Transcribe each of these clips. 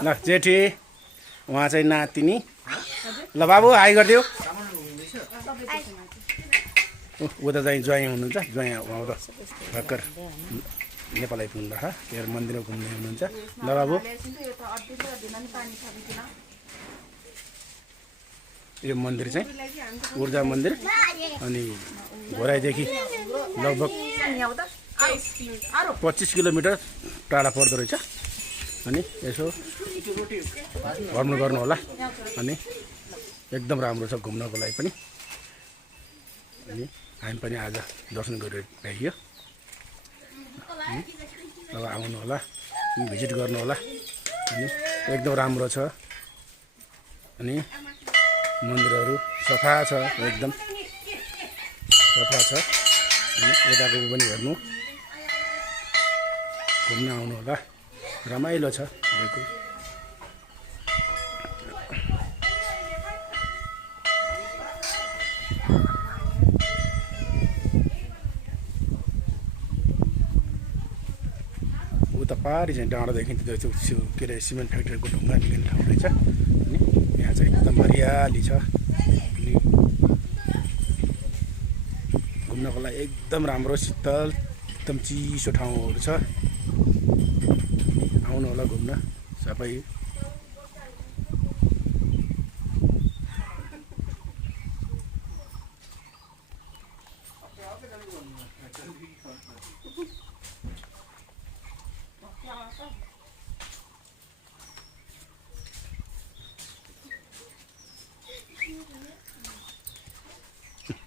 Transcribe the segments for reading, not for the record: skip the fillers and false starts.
ल जेठी उहाँ चाहिँ नातिनी ल बाबु हाई गरिदियो उता चाहिँ ज्वाइँ हुनुहुन्छ ज्वाइँ उहाँ त भर्खर नेपाल आइपुग्नु भएको यहाँ मन्दिरमा घुम्ने हुनुहुन्छ ल बाबु यो मन्दिर चाहिँ ऊर्जा मन्दिर अनि घोराइदेखि लगभग 25 किलोमिटर टाढा पर्दो रहेछ अनि यसो भ्रमण गर्नु होला अनि एकदम राम्रो छ घुम्नको लागि पनि अनि हामी पनि आज दर्शन गरिरहेको अब आउनु होला भिजिट गर्नु होला अनि एकदम राम्रो छ अनि मन्दिरहरू सफा छ एकदम सफा छ अनि यताको पनि हेर्नु घुम्न आउनु होला रमाइलो छ यहाँको उता पारी चाहिँ डाँडादेखि त्यो के अरे सिमेन्ट फ्याक्ट्रीको ढुङ्गा निस्किने ठाउँ रहेछ अनि यहाँ चाहिँ एकदम हरियाली छ अनि घुम्नको लागि एकदम राम्रो शीतल एकदम चिसो ठाउँहरू छ आउनु होला घुम्न सबै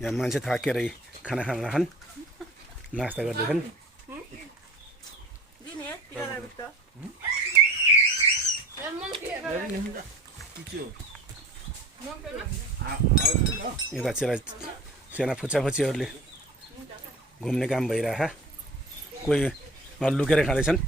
यहाँ मान्छे थाकेर खाना खान नखान नास्ता गर्दैछन् यता साना फुच्चाफुच्चीहरूले घुम्ने काम भइरहेछ कोही लुकेर खाँदैछन्